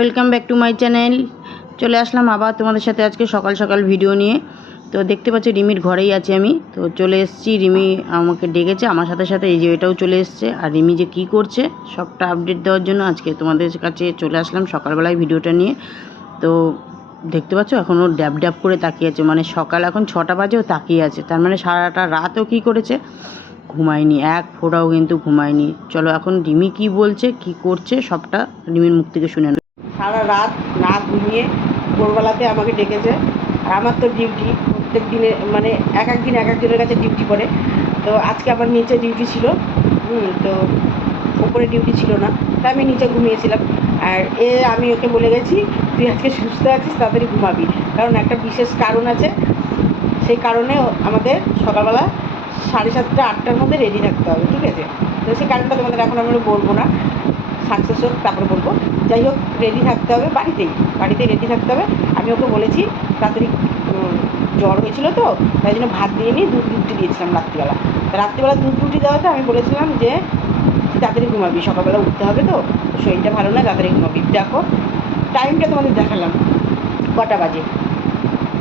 Welcome back to my channel চলে আসলাম আবার তোমাদের সাথে আজকে সকাল সকাল ভিডিও নিয়ে। তো দেখতে পাচ্ছ রিমির ঘরেই আছি আমি। তো চলে এসেছি, রিমি আমাকে ডেকেছে, আমার সাথে সাথে এই যে এটাও চলে এসছে। আর রিমি যে কী করছে, সবটা আপডেট দেওয়ার জন্য আজকে তোমাদের কাছে চলে আসলাম সকালবেলায় ভিডিওটা নিয়ে। তো দেখতে পাচ্ছ, এখন ও ড্যাব ড্যাব করে তাকিয়ে আছে। মানে সকাল এখন ছটা বাজেও তাকিয়ে আছে। তার মানে সারাটা রাতও কী করেছে, ঘুমায়নি। এক ফোঁটাও কিন্তু ঘুমায়নি। চলো এখন রিমি কি বলছে, কি করছে, সবটা রিমির মুখ থেকে শুনে। সারা রাত না ঘুমিয়ে ভোরবেলাতে আমাকে ডেকেছে। আর আমার তো ডিউটি প্রত্যেক দিনে মানে এক এক দিন এক একজনের কাছে ডিউটি পড়ে। তো আজকে আমার নিচে ডিউটি ছিল। হুম, তো ওপরে ডিউটি ছিল না। তাই আমি নিচে ঘুমিয়েছিলাম। আর এ আমি ওকে বলে গেছি তুই আজকে সুস্থ আছিস তাড়াতাড়ি ঘুমাবি। কারণ একটা বিশেষ কারণ আছে। সেই কারণে আমাদের সকালবেলা সাড়ে সাতটা আটটার মধ্যে রেডি থাকতে হবে ঠিক আছে? তো সেই কারণটা তোমাদের এখন আমি বলব না। সাকসেস হোক তারপরে বলব। যাই হোক রেডি থাকতে হবে বাড়িতেই। বাড়িতে রেডি থাকতে হবে। আমি ওকে বলেছি তাড়াতাড়ি জ্বর হয়েছিল তো, তাই জন্য ভাত দিয়ে নিয়ে দুধ রুটি দিয়েছিলাম রাত্রিবেলা। রাত্রিবেলা দুধ রুটি দেওয়াতে আমি বলেছিলাম যে তাড়াতাড়ি ঘুমাবি, সকালবেলা উঠতে হবে তো শরীরটা ভালো না, তাড়াতাড়ি ঘুমাবি। দেখো টাইমটা তোমাদের দেখালাম, কটা বাজে?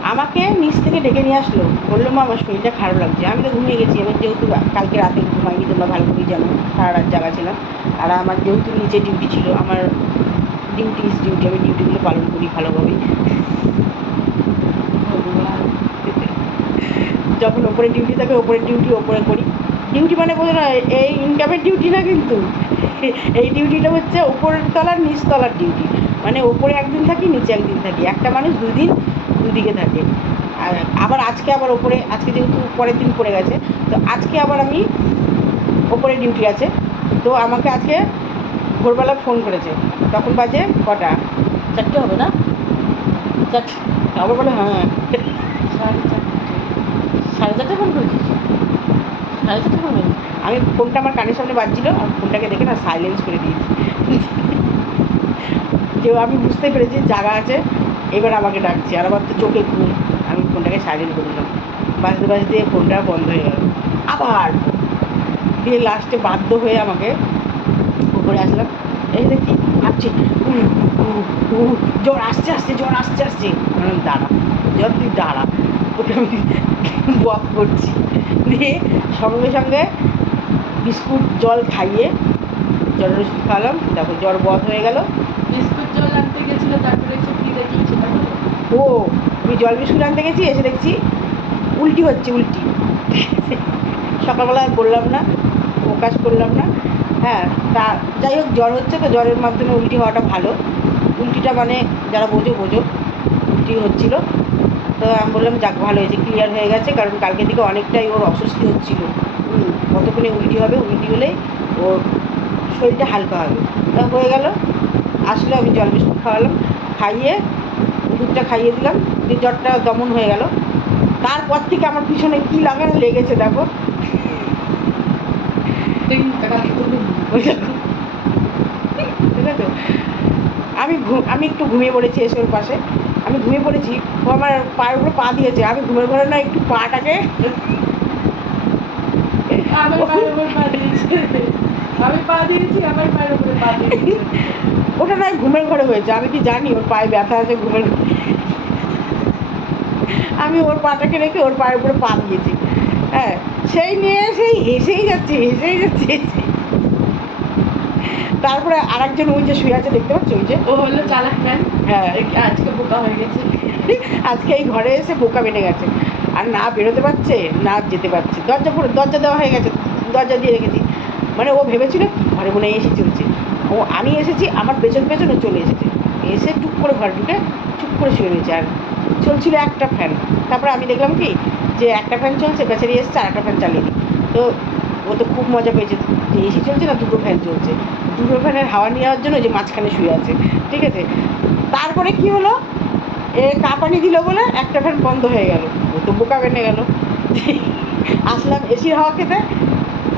আমাকে নিচ থেকে ডেকে নিয়ে আসলো। বলল, মা, আমার শরীরটা খারাপ লাগছে। আমি তো ঘুমিয়ে গেছি। আমি যেহেতু কালকে রাতে ঘুমাইনি, তোমরা ভালো করেই জানো। সারা রাত জাগা ছিলাম। আর আমার যেহেতু নিচে ডিউটি ছিল, আমার ডিউটি ইস ডিউটি আমি ডিউটিগুলো পালন করি ভালোভাবেই। যখন ওপরে ডিউটি থাকে ওপরে ডিউটি ওপরে করি। ডিউটি মানে বোঝো না, এই ইনকামের ডিউটি না কিন্তু। এই ডিউটিটা হচ্ছে ওপরের তলার নিচ তলার ডিউটি মানে ওপরে একদিন থাকি, নিচে একদিন থাকি। একটা মানুষ দুদিন দুদিকে থাকে। আবার আজকে আবার ওপরে, আজকে যেহেতু পরের দিন পড়ে গেছে, তো আজকে আবার আমি ওপরে ডিউটি আছে। তো আমাকে আজকে ভোরবেলা ফোন করেছে। তখন বাজে কটা? চারটে হবে না? চারটে আবার বলে হ্যাঁ সাড়ে চারটে। সাড়ে চারটে ফোন করেছিস? সাড়ে চারটে ফোন আমি ফোনটা আমার কানের সামনে বাজছিল আর ফোনটাকে দেখে না সাইলেন্স করে দিয়েছি। যে আমি বুঝতে পেরেছি, জায়গা আছে। এবার আমাকে ডাকছে আর আমার তো চোখে ঘুম। আমি ফোনটাকে সাইলেন্ট করে দিলাম। বাজতে বাজতে ফোনটা বন্ধ হয়ে গেল। আবার দিয়ে লাস্টে বাধ্য হয়ে আমাকে উপরে আসলাম। এই দেখছি ভাবছি জ্বর আসছে আসছে জ্বর আসছে আসছে। বললাম, দাঁড়া জ্বর তুই দাঁড়া। ওকে আমি বক করছি। দিয়ে সঙ্গে সঙ্গে বিস্কুট জল খাইয়ে জ্বরের ওষুধ খাওয়ালাম। দেখো জ্বর বধ হয়ে গেল। বিস্কুট জল আনতে গেছিল তারপরে হলো ও আমি জল বিস্কুট আনতে গেছি এসে দেখছি উল্টি হচ্ছে উল্টি। সকালবেলা বললাম না প্রকাশ করলাম না। হ্যাঁ তা যাই হোক জ্বর হচ্ছে তো জ্বরের মাধ্যমে উল্টি হওয়াটা ভালো। উল্টিটা মানে যারা বোঝো বোঝো উল্টি হচ্ছিল। তো আমি বললাম যাক ভালো হয়েছে ক্লিয়ার হয়ে গেছে কারণ কালকে দিকে অনেকটাই ওর অস্বস্তি হচ্ছিল। কতক্ষণে উল্টি হবে উল্টি হলেই ওর শরীরটা হালকা হবে। তা হয়ে গেল আসলে আমি জল বিস্কুট খাওয়ালাম খাইয়ে ওষুধটা খাইয়ে দিলাম, দিয়ে জ্বরটা দমন হয়ে গেল। তারপর থেকে আমার পিছনে কী লাগানো লেগেছে দেখো। ঠিক আছে? আমি আমি একটু ঘুমিয়ে পড়েছি এসে ওর পাশে। আমি ঘুমিয়ে পড়েছি, ও আমার পায়ের উপরে পা দিয়েছে। আমি ঘুমের ঘরে না একটু পাটাকে আমি পা দিয়েছি। আমার পায়ের উপরে পা দিয়েছি। ওটা নয় ঘুমের ঘরে হয়েছে। আমি কি জানি ওর পায়ে ব্যথা আছে ঘুমের আমি ওর পাটাকে রেখে ওর পায়ের উপরে পা দিয়েছি। হ্যাঁ সেই নিয়ে সেই হেসেই যাচ্ছে হেসেই যাচ্ছে হেসেই। তারপরে আরেকজন ওই যে শুয়ে আছে দেখতে পাচ্ছ ওই যে? ও হলো চালাক ম্যান হ্যাঁ। আজকে বোকা হয়ে গেছে? আজকে এই ঘরে এসে বোকা বেড়ে গেছে। আর না বেরোতে পারছে না যেতে পারছে। দরজা পুরো দরজা দেওয়া হয়ে গেছে দরজা দিয়ে রেখেছি। মানে ও ভেবেছিল ঘরে মনে হয় এসে চলছে। ও আমি এসেছি আমার পেছন পেছন চলে এসেছে। এসে টুক করে ঘরে ঢুকে চুপ করে শুয়ে রয়েছে আর চলছিল একটা ফ্যান তারপরে আমি দেখলাম কি যে একটা ফ্যান চলছে বেচারি এসছে আর একটা ফ্যান চালিয়ে দিই তো ও তো খুব মজা পেয়েছে। যে এসি চলছে না দুটো ফ্যান চলছে। দুটো ফ্যানের হাওয়া নেওয়ার জন্য ওই যে মাঝখানে শুয়ে আছে। ঠিক আছে? তারপরে কি হলো? এ কাঁপানি দিল বলে একটা ফ্যান বন্ধ হয়ে গেল। ও তো বোকা বেনে গেল। আসলাম এসির হাওয়া খেতে।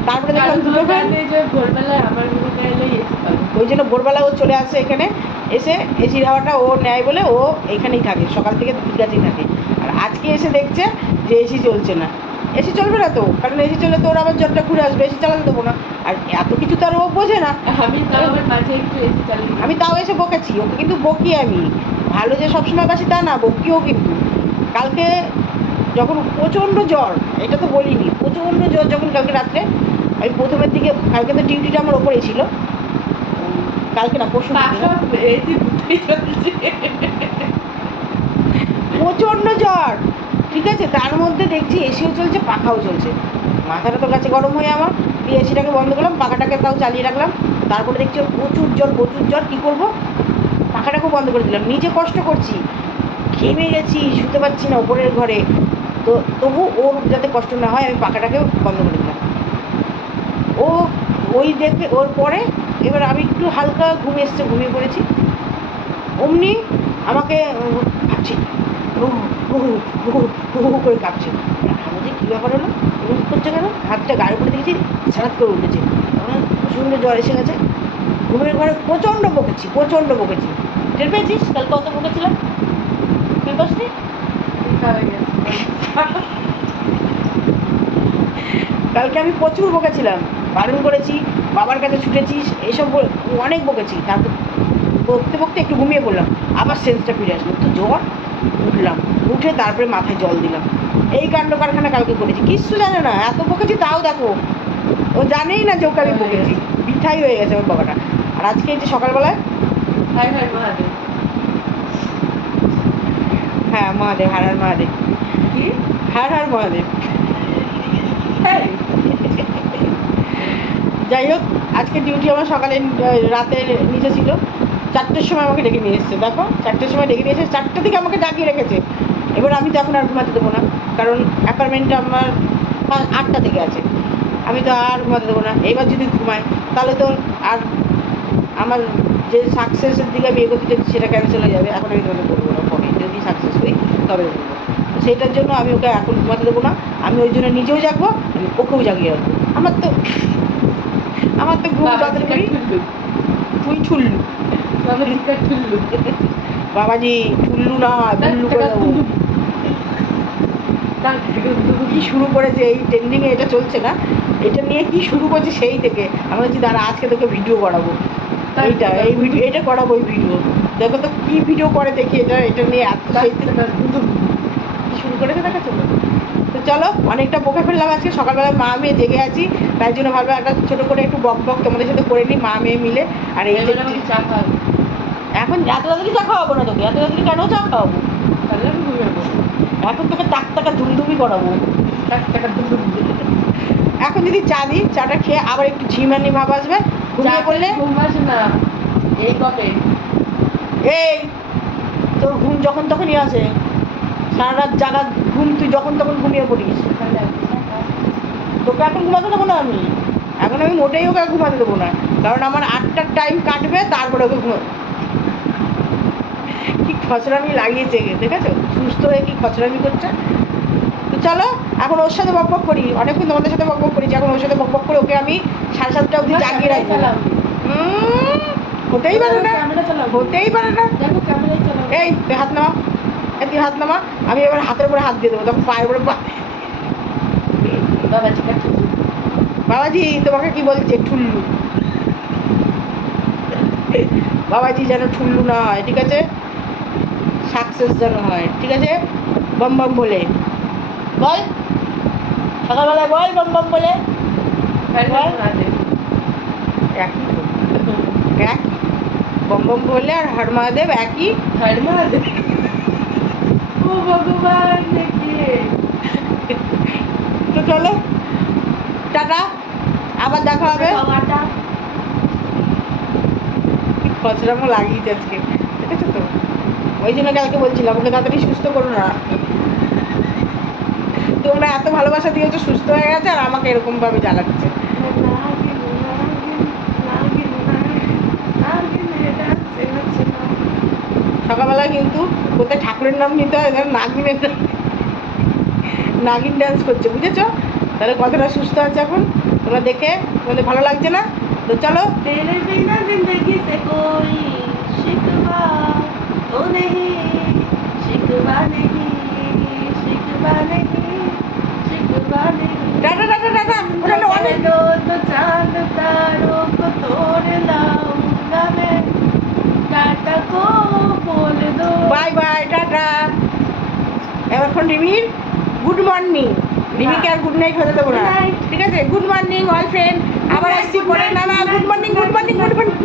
তারপরে দেখলাম দুটো ফ্যান ভোরবেলায় আমার এসে ওই জন্য ভোরবেলা ও চলে আসে এখানে এসে এসির হাওয়াটা ও নেয় বলে ও এখানেই থাকে সকাল থেকে গাছেই থাকে। আর আজকে এসে দেখছে যে এসি চলছে না। এসি চলবে না তো কারণ এসি চললে তো ওর আবার জ্বরটা ঘুরে আসবে এসি চালাতে দেবো না। আর এত কিছু তো আর ও বোঝে না। আমি তাও এসে আমি তাও এসে বকেছি ওকে কিন্তু বকি আমি। ভালো যে সবসময় বাসি তা না বকিও কিন্তু। কালকে যখন প্রচণ্ড জ্বর এটা তো বলিনি প্রচণ্ড জ্বর যখন কালকে রাত্রে আমি প্রথমের দিকে কালকে তো ডিউটিটা আমার ওপরেই ছিল কালকে না পরশু প্রচণ্ড জ্বর। ঠিক আছে তার মধ্যে দেখছি এসিও চলছে পাখাও চলছে। মাথাটা তো কাছে গরম হয়ে আমার। দিয়ে এসিটাকে বন্ধ করলাম পাখাটাকে তাও চালিয়ে রাখলাম। তারপরে দেখছি প্রচুর জ্বর প্রচুর জ্বর। কী করব? পাখাটাকেও বন্ধ করে দিলাম। নিজে কষ্ট করছি। ঘেমে গেছি শুতে পারছি না ওপরের ঘরে। তো তবু ওর যাতে কষ্ট না হয় আমি পাখাটাকেও বন্ধ করে দিলাম। ও ওই দেখে ওর পরে এবার আমি একটু হালকা ঘুম এসছে ঘুমিয়ে পড়েছি। অমনি আমাকে ভাবছি হু হু হু হু হু করে কাঁপছে। আমি যে কী ব্যাপার হলো? এরকম করছে কেন? হাতটা গায়ে উপরে দেখেছি সারাত করে উঠেছে। আমার প্রচণ্ড জ্বর এসে গেছে। ঘুমের ঘরে প্রচণ্ড বকেছি প্রচণ্ড বকেছি। টের পেয়েছিস? কাল কত বকেছিলাম? টের হয়ে কালকে আমি প্রচুর বকেছিলাম। বারণ করেছি বাবার কাছে ছুটেছি এইসব বলে- অনেক বকেছি। তারপর বকতে বকতে একটু ঘুমিয়ে পড়লাম। আবার সেন্সটা ফিরে আসলো। তো জ্বর? উঠলাম। উঠে তারপরে মাথায় জল দিলাম। এই কাণ্ড কারখানা কালকে করেছি। কিচ্ছু জানে না। এত বকেছি তাও দেখো। ও জানেই না যে ওকে আমি বকেছি। মিঠাই হয়ে গেছে আমার বাবাটা। আর আজকে এই যে সকালবেলায়? হ্যাঁ মহাদেব। হার হার মহাদেব। কি? হার হার মহাদেব। হ্যাঁ যাই হোক, আজকে ডিউটি আমার সকালে রাতে নিচে ছিল। চারটের সময় আমাকে ডেকে নিয়ে এসছে। দেখো, চারটের সময় ডেকে নিয়ে এসে চারটে থেকে আমাকে ডাকিয়ে রেখেছে। এবার আমি তো এখন আর ঘুমাতে দেবো না, কারণ অ্যাপার্টমেন্টটা আমার আটটা থেকে আছে। আমি তো আর ঘুমাতে দেবো না। এবার যদি ঘুমাই, তাহলে তো আর আমার যে সাকসেসের দিকে আমি এগোতে চাইছি সেটা ক্যান্সেল হয়ে যাবে। এখন আমি তোমাকে বলব না, পরে যদি সাকসেস হই তবে বলব। সেটার জন্য আমি ওকে এখন ঘুমাতে দেবো না। আমি ওই জন্য নিজেও জাগবো, আমি ওকেও জাগিয়ে রাখব। আমার তো আমার তো ঘুম যত করি তুই ঠুল্লু বাবাজি ছুল্লু না বুল্লু করে কি শুরু করেছে এই ট্রেন্ডিংয়ে এটা চলছে না। এটা নিয়ে কি শুরু করছে সেই থেকে। আমরা বলছি দাঁড়া আজকে তোকে ভিডিও করাবো। তাই এইটা এই ভিডিও এটা করাবো এই ভিডিও দেখো তো কি ভিডিও করে দেখি এটা এটা নিয়ে এত শুরু করেছে দেখা চলো অনেকটা বকে ফেললাম আজকে সকালবেলা মা মেয়ে জেগে আছি। তাই জন্য ভাবলাম একটা ছোটো করে একটু বক বক তোমাদের সাথে করে নিই মা মেয়ে মিলে। আর এই এখন এত তাড়াতাড়ি চা খাওয়াবো না তোকে এত তাড়াতাড়ি কেন চা খাওয়াবো? তাহলে আমি ঘুমিয়ে এখন তোকে টাক টাকা ধুমধুমি করাবো। টাক টাকা দুগু এখন যদি চা দিই চাটা খেয়ে আবার একটু ঝিমানি ভাব আসবে। ঘুমিয়ে পড়লে? ঘুম আসে না। এই কবে? এই তোর ঘুম যখন তখনই আসে। সারা রাত জাগা ঘুম তুই যখন তখন ঘুমিয়ে পড়িস। তোকে এখন ঘুমাতে দেবো না আমি। এখন আমি মোটেই ওকে ঘুমাতে দেবো না। কারণ আমার আটটার টাইম কাটবে তারপরে ওকে ঘুমা কি খচরামি লাগিয়েছে দেখেছ? সুস্থ হয়ে কি খচরামি করছে? তো চলো এখন ওর সাথে বক বক করি। অনেকক্ষণ তোমাদের সাথে বক বক করেছি। এখন ওর সাথে বক বক করে ওকে আমি সাড়ে সাতটা অবধি জাগিয়ে রাখব। হতেই পারে না। হতেই পারে না। এই হাত নামা এই তুই হাত নামা আমি এবার হাতের উপরে হাত দিয়ে দেবো তখন পায়ের উপরে পা। বাবাজি তোমাকে কি বলছে? ঠুল্লু। বাবাজি যেন ঠুল্লু না হয় ঠিক আছে? সাকসেস যেন হয় ঠিক আছে? বম বম বলে। বল। সকালবেলায় বল বম বম বলে। একই এক বম বম বলে আর হর মহাদেব একই। হাই মহাদেব। ভগবান তো চলো। টাটা। আবার দেখা হবে। খচরামো লাগিয়েছে আজকে। দেখেছ তো? ওই জন্য কালকে বলছিলাম ওকে তাড়াতাড়ি সুস্থ করো না। তোমরা এত ভালোবাসা দিয়েছ সুস্থ হয়ে গেছে আর আমাকে এরকম ভাবে জ্বালাচ্ছে। আছে, আছে। সকালবেলা কিন্তু কোথায় ঠাকুরের নাম নিতে হয়? যেন নাগিনের নাগিন ডান্স করছে বুঝেছ? তাহলে কতটা সুস্থ আছে এখন? তোমরা দেখে তোমাদের ভালো লাগছে না? তো চলো। টাটা টাটা টাটা অনেক এখন রিমির গুড মর্নিং রিমিকে আর গুড নাইট হতে দেবো না। ঠিক আছে? গুড মর্নিং অল ফ্রেন্ড আবার আসছি পরে। না না good morning good morning good morning